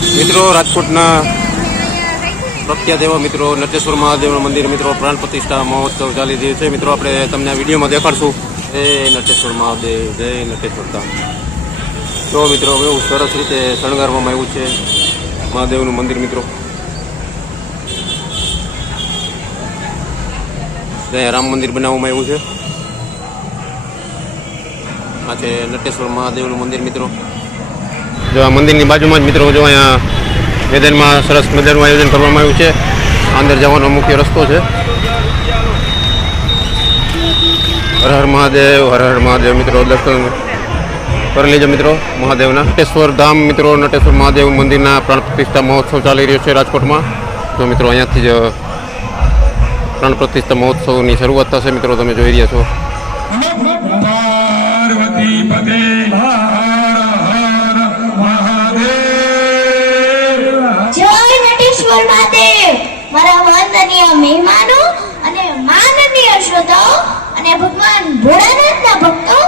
મિત્રો રાજકોટના પ્રખ્યાત એવા મિત્રો નટેશ્વર મહાદેવનું મંદિર મિત્રો પ્રાણ પ્રતિષ્ઠા મહોત્સવ ચાલી રહ્યો છે. મિત્રો આપણે તમને આ વિડીયોમાં દેખાડશું. જય નટેશ્વર મહાદેવ, જય નટેશ્વર ધામ. તો મિત્રો બહુ સરસ રીતે શણગારવામાં આવ્યું છે મહાદેવનું મંદિર. મિત્રો ત્યાં રામ મંદિર બનાવવામાં આવ્યું છે. આ છે નટેશ્વર મહાદેવનું મંદિર. મિત્રો જો આ મંદિરની બાજુમાં જ મિત્રો જો અહીંયા મેદાનમાં સરસ મજાનું આયોજન કરવામાં આવ્યું છે. અંદર જવાનો મુખ્ય રસ્તો છે. હર હર મહાદેવ, હર હર મહાદેવ. મિત્રો દર્શન કરી લેજો મિત્રો મહાદેવના. નટેશ્વર ધામ મિત્રો નટેશ્વર મહાદેવ મંદિરના પ્રાણ પ્રતિષ્ઠા મહોત્સવ ચાલી રહ્યો છે રાજકોટમાં. તો મિત્રો અહીંયાથી જ પ્રાણ પ્રતિષ્ઠા મહોત્સવની શરૂઆત થશે. મિત્રો તમે જોઈ રહ્યા છો. મારા વંદનીય મહેમાનો અને માનનીય શ્રોતાઓ અને ભગવાન ભોળાનાથના ભક્તો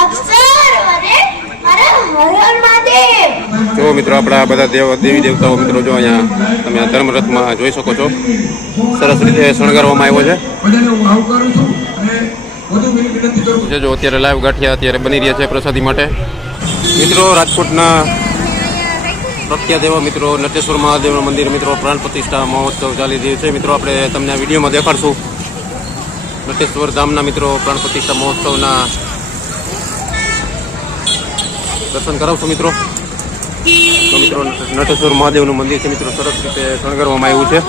આપ સર્વને મારા હર હર મહાદેવ. જો મિત્રો આપણા બધા દેવી દેવતાઓ મિત્રો જો અહીંયા તમે આ ધર્મરથમાં જોઈ શકો છો. સરસ રીતે શણગારવામાં આવ્યો છે. જો અત્યારે લાઈવ ગાંઠિયા અત્યારે બની રહ્યા છે પ્રસાદી માટે. મિત્રો રાજકોટના પ્રખ્યાત એવા મિત્રો નટેશ્વર મહાદેવનું મંદિર મિત્રો પ્રાણ પ્રતિષ્ઠા મહોત્સવ ચાલી રહ્યો છે. મિત્રો આપણે તમને આ વિડીયોમાં દેખાડશું. નટેશ્વર ધામના મિત્રો પ્રાણ પ્રતિષ્ઠા મહોત્સવના દર્શન કરાવશું મિત્રો. તો મિત્રો નટેશ્વર મહાદેવનું મંદિર છે મિત્રો સરસ રીતે શણગારવામાં આવ્યું છે.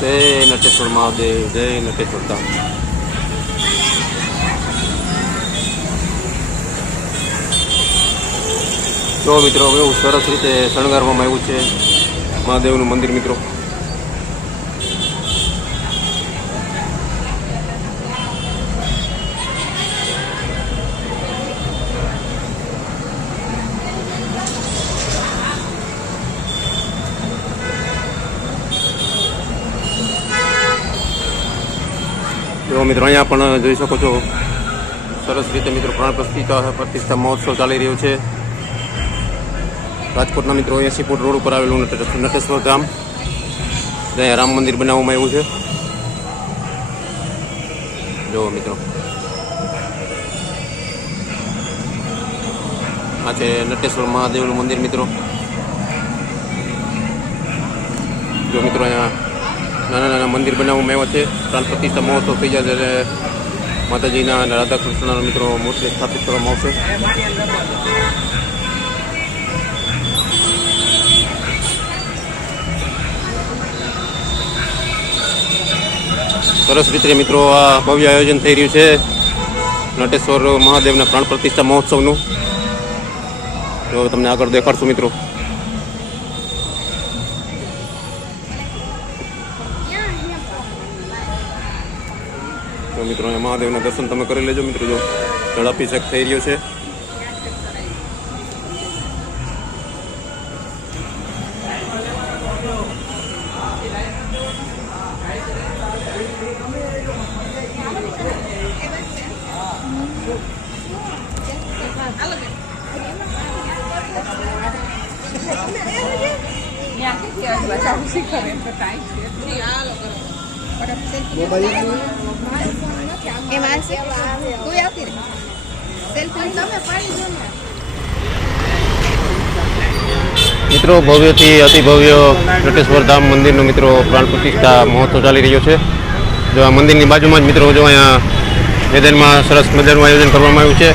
જય નટેશ્વર મહાદેવ, જય નટેશ્વર ધામ. જો મિત્રો બહુ સરસ રીતે શણગારવામાં આવ્યું છે મહાદેવનું મંદિર. મિત્રો જો મિત્રો અહીંયા પણ જોઈ શકો છો સરસ રીતે મિત્રો પ્રાણ પ્રતિષ્ઠા મહોત્સવ ચાલી રહ્યો છે રાજકોટના મિત્રો 80 ફૂટ રોડ ઉપર આવેલું નટેશ્વર ધામ. ત્યાં રામ મંદિર બનાવવામાં આવ્યું છે. જો મિત્રો આ છે નટેશ્વર મહાદેવનું મંદિર. મિત્રો જો મિત્રો અહીંયા નાના નાના મંદિર બનાવવામાં આવ્યા છે. પ્રાણ પ્રતિષ્ઠા મહોત્સવ થઈ જાય ત્યારે માતાજીના અને રાધા કૃષ્ણના મિત્રો મૂર્તિ સ્થાપિત કરવામાં આવશે. સરસ રીતે મિત્રો આ ભવ્ય આયોજન થઈ રહ્યું છે નટેશ્વર મહાદેવના પ્રાણ પ્રતિષ્ઠા મહોત્સવનું. તો તમને આગળ દેખાડશું મિત્રો. તો મિત્રો અહીંયા મહાદેવના દર્શન તમે કરી લેજો મિત્રો. જો જળાભિષેક થઈ રહ્યો છે. મિત્રો ભવ્યથી અતિ ભવ્ય નટેશ્વર ધામ મંદિરનો મિત્રો પ્રાણ પ્રતિષ્ઠા મહોત્સવ ચાલી રહ્યો છે. જો આ મંદિરની બાજુમાં જ મિત્રો જો અહીંયા મેદાનમાં સરસ મજાનું આયોજન કરવામાં આવ્યું છે.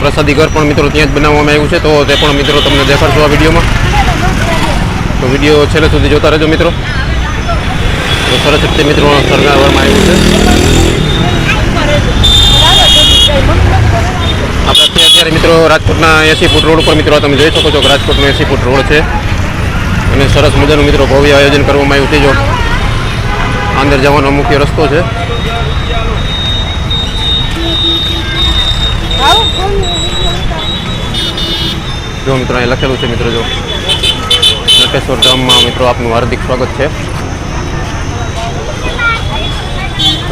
પ્રસાદી ઘર પણ મિત્રો ત્યાં જ બનાવવામાં આવ્યું છે. તો તે પણ મિત્રો તમને દેખાડશું આ વિડીયોમાં. તો વિડીયો છેલ્લે સુધી જોતા રહેજો મિત્રો. તો સરસ રીતે મિત્રો શણગારવામાં આવ્યું છે. આપણે અત્યારે મિત્રો રાજકોટના 80 ફૂટ રોડ ઉપર મિત્રો તમે જોઈ શકો છો કે રાજકોટનો 80 ફૂટ રોડ છે અને સરસ મજાનું મિત્રો ભવ્ય આયોજન કરવામાં આવ્યું છે. જો અંદર જવાનો મુખ્ય રસ્તો છે. જો મિત્રો અહીં લખેલું છે મિત્રો જો નટેશ્વર ધામમાં મિત્રો આપનું હાર્દિક સ્વાગત છે.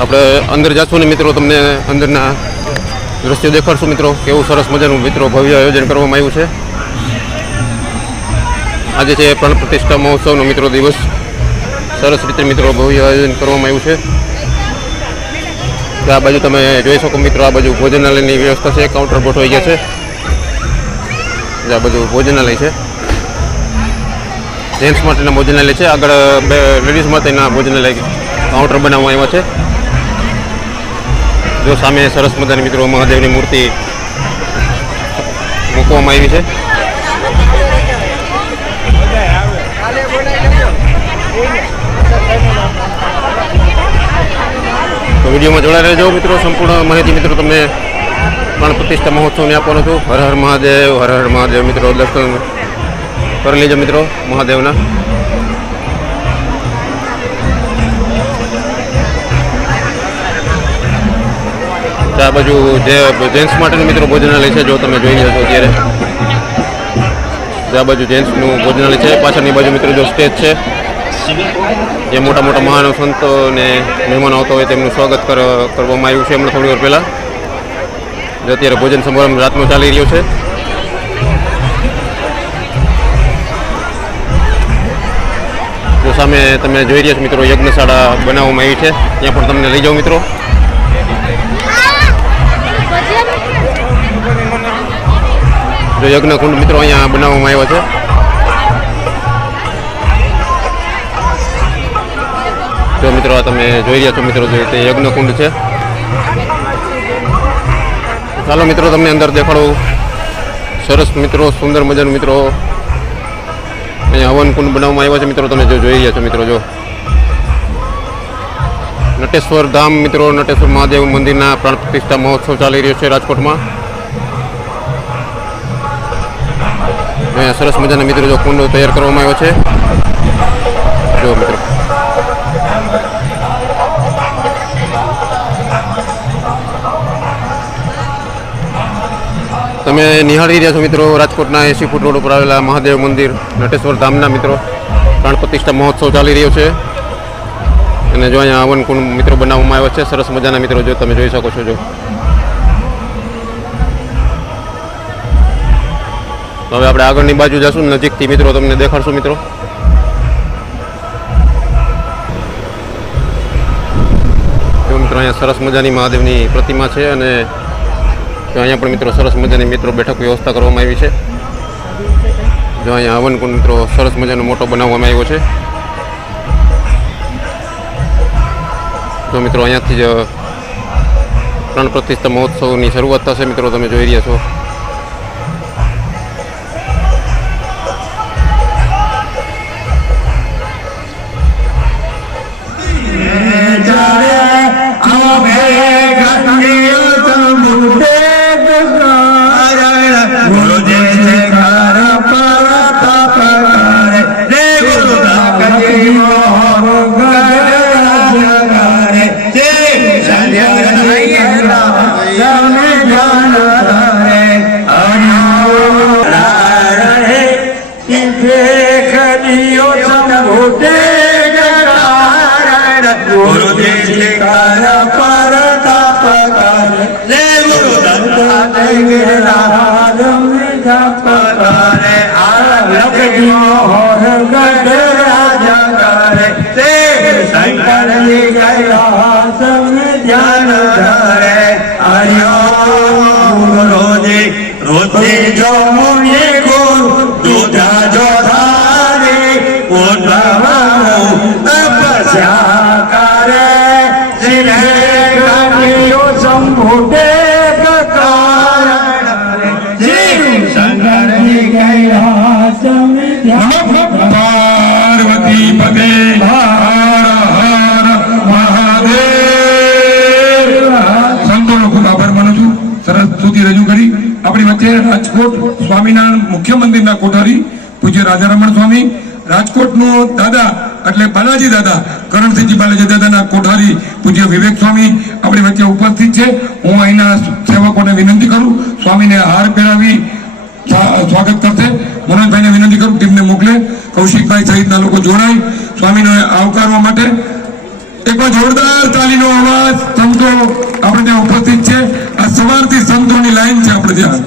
આપણે અંદર જશું ને મિત્રો તમને અંદરના દ્રશ્ય દેખાડશું મિત્રો. કેવું સરસ મજાનું મિત્રો ભવ્ય આયોજન કરવામાં આવ્યું છે. આજે છે પ્રાણ પ્રતિષ્ઠા મહોત્સવનો મિત્રો દિવસ. સરસ રીતે મિત્રો ભવ્ય આયોજન કરવામાં આવ્યું છે. તો આ બાજુ તમે જોઈ શકો મિત્રો, આ બાજુ ભોજનાલયની વ્યવસ્થા છે, કાઉન્ટર ગોઠવાઈ ગયા છે. આ બાજુ ભોજનાલય છે, જેન્ટ્સ માટેના ભોજનાલય છે. આગળ બે લેડીઝ માટેના ભોજનાલય કાઉન્ટર બનાવવામાં આવ્યા છે. જો સામે સરસ મજાની મિત્રો મહાદેવની મૂર્તિ મૂકવામાં આવી છે. તો વિડીયોમાં જોડાઈ રહેજો મિત્રો. સંપૂર્ણ માહિતી મિત્રો તમને પ્રાણ પ્રતિષ્ઠા મહોત્સવની આપવાનો છું. હર હર મહાદેવ, હર હર મહાદેવ મિત્રો. દર્શન કરી લેજો મિત્રો મહાદેવના. આ બાજુ જે જેન્ટ્સ માટેનું મિત્રો ભોજનાલય છે, જો તમે જોઈ રહ્યા છો અત્યારે. આ બાજુ જેન્ટ્સનું ભોજનાલય છે. પાછળની બાજુ મિત્રો જો સ્ટેજ છે, જે મોટા મોટા મહાન સંતો અને મહેમાનો આવતા હોય તેમનું સ્વાગત કરવામાં આવ્યું છે હમણાં થોડી વાર પહેલાં. અત્યારે ભોજન સમારંભ રાતનો ચાલી રહ્યો છે. જો સામે તમે જોઈ રહ્યા છો મિત્રો યજ્ઞશાળા બનાવવામાં આવી છે. ત્યાં પણ તમને લઈ જાઓ મિત્રો. જો યજ્ઞકુંડ મિત્રો અહીંયા બનાવવામાં આવ્યો છે. જો મિત્રો આ તમે જોઈ રહ્યા છો મિત્રો, તે યજ્ઞકુંડ છે. ચાલો મિત્રો તમને અંદર દેખાડું. સરસ મિત્રો, સુંદર મજાનું મિત્રો અહીંયા હવન કુંડ બનાવવામાં આવ્યા છે મિત્રો. તમે જો જોઈ રહ્યા છો મિત્રો, જો નટેશ્વર ધામ મિત્રો, નટેશ્વર મહાદેવ મંદિરના પ્રાણ પ્રતિષ્ઠા મહોત્સવ ચાલી રહ્યો છે રાજકોટમાં. અહીંયા સરસ મજાના મિત્રો જો કુંડ તૈયાર કરવામાં આવ્યો છે. જો મિત્રો તમે નિહાળી રહ્યા છો મિત્રો રાજકોટના 80 ફૂટ રોડ ઉપર આવેલા મહાદેવ મંદિર નટેશ્વર ધામના મિત્રો પ્રાણ પ્રતિષ્ઠા મહોત્સવ ચાલી રહ્યો છે. અને જો અહીંયા હવન કુંડ મિત્રો બનાવવામાં આવ્યો છે સરસ મજાના મિત્રો, જો તમે જોઈ શકો છો. જો હવે આપણે આગળની બાજુ જશું, નજીકથી મિત્રો તમને દેખાડશું મિત્રો. જો મિત્રો અહીંયા સરસ મજાની મહાદેવની પ્રતિમા છે અને અહીંયા પણ મિત્રો સરસ મજાની મિત્રો બેઠક વ્યવસ્થા કરવામાં આવી છે. જો અહીંયા હવન કુંડ મિત્રો સરસ મજાનો મોટો બનાવવામાં આવ્યો છે. જો મિત્રો અહીંયાથી જ પ્રાણ પ્રતિષ્ઠા મહોત્સવની શરૂઆત થશે મિત્રો. તમે જોઈ રહ્યા છો. રાજકોટ સ્વામિનારાયણ મુખ્ય મંદિરના કોઠારી પૂજ્ય રાજારમણ સ્વામી, રાજકોટનો દાદા એટલે બાલાજી દાદા કરણસિંહજી બાલાજી દાદાના કોઠારી પૂજ્ય વિવેક સ્વામી આપણી વચ્ચે ઉપસ્થિત છે. હું અહીંના સેવકોને વિનંતી કરું સ્વામીને હાર પહેરાવી સ્વાગત કરશે. મનોજભાઈને વિનંતી કરું ટીમને મોકલે. કૌશિકભાઈ સહિતના લોકો જોડાય સ્વામીને આવકારવા માટે. એકવાર જોરદાર તાલીનો અવાજ. સંતો આપણે ત્યાં ઉપસ્થિત છે. આ આ સવારથી સંતોની લાઈન છે આપણે ત્યાં.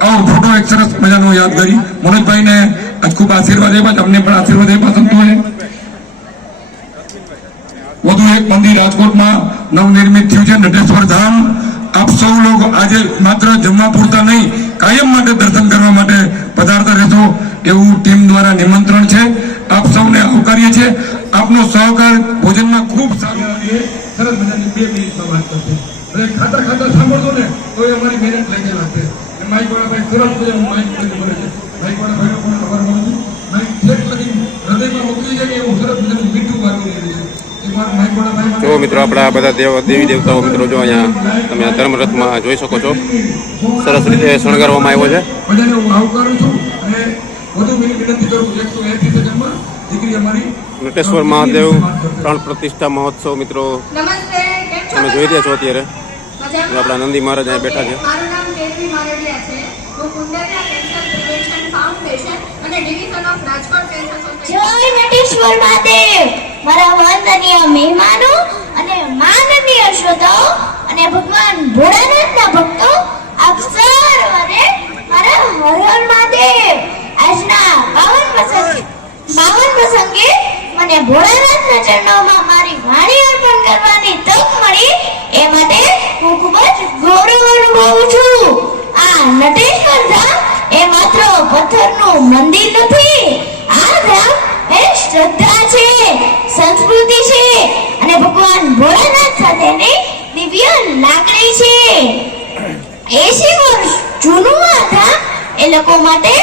આવો ફોટો એક સરસ મજાનો યાદગારી મનોજભાઈને આજ ખૂબ આશીર્વાદ આપ્યા, અમને પણ આશીર્વાદ આપ્યા સંતોએ. વધુ એક મંદિર રાજકોટમાં નવનિર્મિત થયું છે, નટેશ્વર ધામ. આપ સૌ લોકો આજે માત્ર જમવા પૂરતા નહીં, કાયમ માટે દર્શન કરવા માટે પધારતા રહેશો એવું ટીમ દ્વારા નિમંત્રણ છે. આપ સૌને આવકારીએ છીએ. આપનો સહકાર ભોજનમાં ખૂબ સારો છે. સરસ મજાની 2 મિનિટમાં વાત કરશે. અને ખાતા ખાતા સાંભળશો ને તો એ અમારી મહેનત લઈને લાગશે. માઇક વાળા ભાઈ સરસ મજાનું માઇક બોલે છે. માઇક વાળા ભાઈઓ પણ ખબર મળે છે. માઇક ઠેક લગી હૃદયમાં મોકલી જાય એવું સરસ મજાનું મીઠું વાગી રહ્યું છે. જો મિત્રો આપણા બધા દેવી દેવતાઓ મિત્રો જો અહીંયા તમે ધર્મરથમાં જોઈ શકો છો, સરસ રીતે શણગારવામાં આવ્યો છે. બધાને હું આવકારું છું અને વધુ વિનંતી કરું 180 સેકન્ડમાં દીકરી અમારી નટેશ્વર મહાદેવ પ્રાણ પ્રતિષ્ઠા મહોત્સવ મિત્રો નમસ્તે, કેમ છો? તમે જોઈ રહ્યા છો અત્યારે મજામાં? આપણા નંદી મહારાજ અહીંયા બેઠા છે. મારું નામ કેતવી મારડિયા છે. હું કુંડારિયા કેન્સર પ્રિવેન્શન ફાઉન્ડેશન અને division of Rajkot cancer society જય નટેશ્વર મહાદેવ. મારા વંદનીય મહેમાનો અને માનનીય શ્રોતાઓ અને ભગવાન ભોળાનાથના ભક્તો, આપ સર્વને મારા હર હર મહાદેવ. આજના પાવન પ્રસંગે મને ભોળાનાથના ચરણોમાં મારી વાણી અર્પણ કરવાની તક મળી એ માટે હું ખૂબ જ ગૌરવ અનુભવું છું. આ નટેશ્વર ધામ એ માત્ર પથ્થરનું મંદિર નથી. આ ધામ એ શ્રદ્ધા છે, સંસ્કૃતિ છે અને ભગવાન ભોળાનાથ સાથેની દિવ્ય લાગણી છે. 80 વર્ષ જૂનું આ ધામ એ લોકો માટે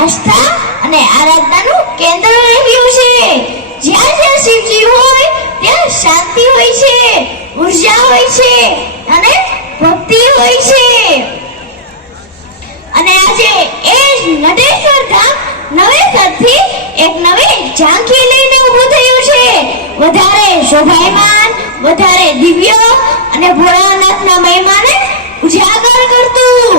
આસ્થા અને આરાધનાનું કેન્દ્ર રહ્યું છે. જ્યાં જ્યાં શિવજી હોય ત્યાં શાંતિ હોય છે, ઉર્જા હોય છે અને ભક્તિ હોય છે. અને આજે એ જ નટેશ્વર ધામ નવેસરથી એક નવી ઝાંખી લઈને ઊભું થયું છે. વધારે શોભાયમાન, વધારે દિવ્ય અને ભોળાનાથના મહિમાને ઉજાગર કરતું.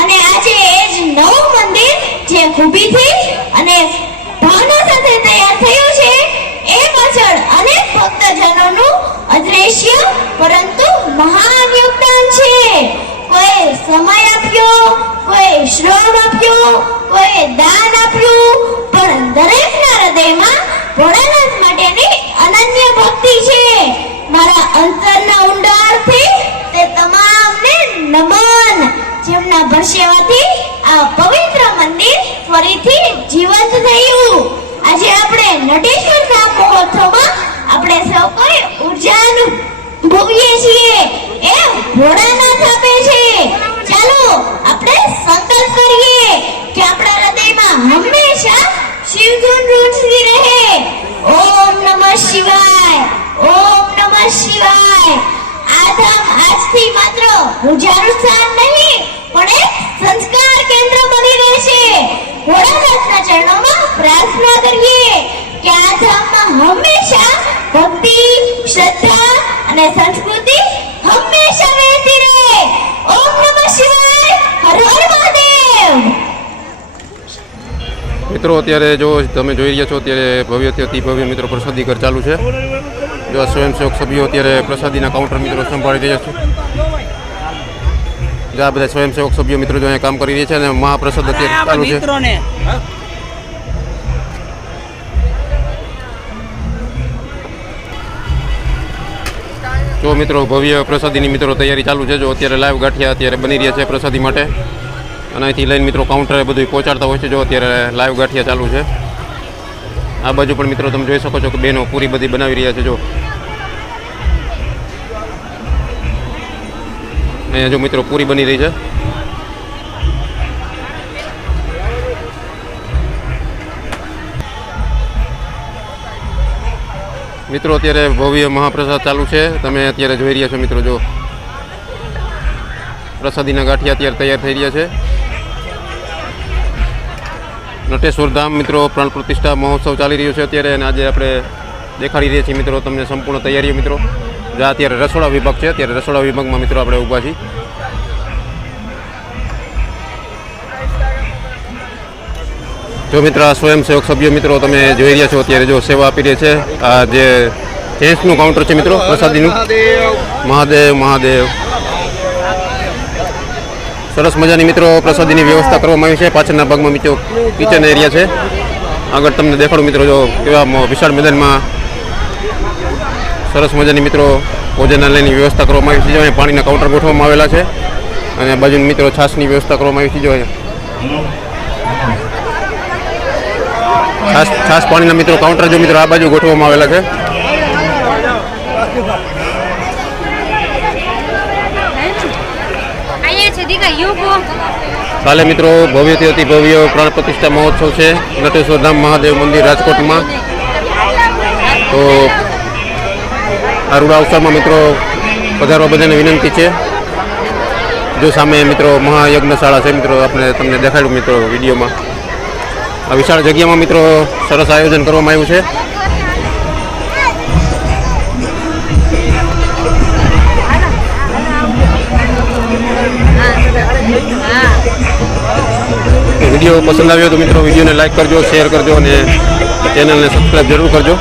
અને આજે એ જ નવું મંદિર જે ખૂબીથી અને ભાવના સાથે તૈયાર થયું છે એ પાછળ અનેક ભક્તજનોનું અદ્રશ્ય પરંતુ મહાન યોગદાન છે. કોઈ સમય આપ્યો, કોઈ શ્રમ આપ્યો, કોઈ દાન આપ્યું, પણ દરેકના હૃદયમાં ભોળાનાથ માટેની અનન્ય ભક્તિ છે. મારા અંતરના ઊંડાણથી તે તમામને નમન, જેમના પરસેવાથી આ પવિત્ર મંદિર ફરીથી જીવંત થયું. આજે આપણે નટેશ્વર ધામ મહોત્સવમાં આપણે સૌ કોઈ ઉર્જા અનુભવીએ છીએ એ ભોળાનાથ આપે છે. ચાલો આપણે સંકલ્પ કરીએ કે આપણા હૃદયમાં હંમેશા શિવધૂન રૂંઝતી રહે. ઓમ નમઃ શિવાય, ઓમ નમઃ શિવાય. આ ધામ આજથી માત્ર પૂજાનું સ્થાન નહીં પણ એક સંસ્કાર કેન્દ્ર બની રહેશે. ભોળાનાથના ચરણોમાં પ્રાર્થના કરીએ કે આ ધામમાં હંમેશા ભક્તિ, શ્રદ્ધા અને સંસ્કૃતિ હંમેશા વહેતી રહે. ઓમ નમઃ શિવાય, હર હર મહાદેવ. મિત્રો અત્યારે જો તમે જોઈ રહ્યા છો અત્યારે ભવ્યથી અતિ ભવ્ય મિત્રો પ્રસાદી ઘર ચાલુ છે. જો આ સ્વયંસેવક સભ્યો અત્યારે પ્રસાદીના કાઉન્ટર મિત્રો સંભાળી રહ્યા છે. જો આ બધા સ્વયંસેવક સભ્યો મિત્રો જો અહીંયા કામ કરી રહ્યા છે અને મહાપ્રસાદ અત્યારે ચાલુ છે. જો મિત્રો ભવ્ય પ્રસાદીની મિત્રો તૈયારી ચાલુ છે. જો અત્યારે લાઈવ ગાંઠિયા અત્યારે બની રહ્યા છે પ્રસાદી માટે અને અહીંથી લઈને મિત્રો કાઉન્ટરે બધું પહોંચાડતા હોય છે. જો અત્યારે લાઈવ ગાંઠિયા ચાલુ છે. આ બાજુ પણ મિત્રો તમે જોઈ શકો છો કે બહેનો પૂરી બધી બનાવી રહ્યા છે. જો અહીંયા જો મિત્રો પૂરી બની રહી છે. મિત્રો અત્યારે ભવ્ય મહાપ્રસાદ ચાલુ છે. તમે અત્યારે જોઈ રહ્યા છો મિત્રો. જો પ્રસાદીના ગાંઠિયા અત્યારે તૈયાર થઈ રહ્યા છે. નટેશ્વર ધામ મિત્રો પ્રાણ પ્રતિષ્ઠા મહોત્સવ ચાલી રહ્યો છે અત્યારે અને આજે આપણે દેખાડી રહ્યા છીએ મિત્રો તમને સંપૂર્ણ તૈયારીઓ મિત્રો. જ્યાં અત્યારે રસોડા વિભાગ છે અત્યારે રસોડા વિભાગમાં મિત્રો આપણે ઊભા છીએ. જો મિત્રો આ સ્વયંસેવક સભ્યો મિત્રો તમે જોઈ રહ્યા છો અત્યારે જો સેવા આપી રહ્યા છે. આ જે જેન્ટ્સનું કાઉન્ટર છે મિત્રો પ્રસાદીનું. મહાદેવ મહાદેવ. સરસ મજાની મિત્રો પ્રસાદીની વ્યવસ્થા કરવામાં આવી છે. પાછળના ભાગમાં મિત્રો કિચન એરિયા છે. આગળ તમને દેખાડું મિત્રો જો કેવા વિશાળ મેદાનમાં સરસ મજાની મિત્રો ભોજનાલયની વ્યવસ્થા કરવામાં આવી છે. જો અહીંયા પાણીના કાઉન્ટર ગોઠવવામાં આવેલા છે અને બાજુ મિત્રો છાશની વ્યવસ્થા કરવામાં આવી છે. જો અહીંયા છાશ પાણીના મિત્રો કાઉન્ટર જો મિત્રો આ બાજુ ગોઠવવામાં આવેલા છે. કાલે મિત્રો ભવ્યથી અતિ ભવ્ય પ્રાણ પ્રતિષ્ઠા મહોત્સવ છે નટેશ્વર ધામ મહાદેવ મંદિર રાજકોટમાં. તો આ રૂડા અવસરમાં મિત્રો પધારવા બધાને વિનંતી છે. જો સામે મિત્રો મહાયજ્ઞશાળા છે મિત્રો આપણે તમને દેખાડ્યું મિત્રો વિડીયોમાં. આ વિશાળ જગ્યામાં મિત્રો સરસ આયોજન કરવામાં આવ્યું છે. વિડીયો પસંદ આવ્યો તો મિત્રો વિડીયોને લાઈક કરજો, શેર કરજો અને ચેનલને સબસ્ક્રાઈબ જરૂર કરજો.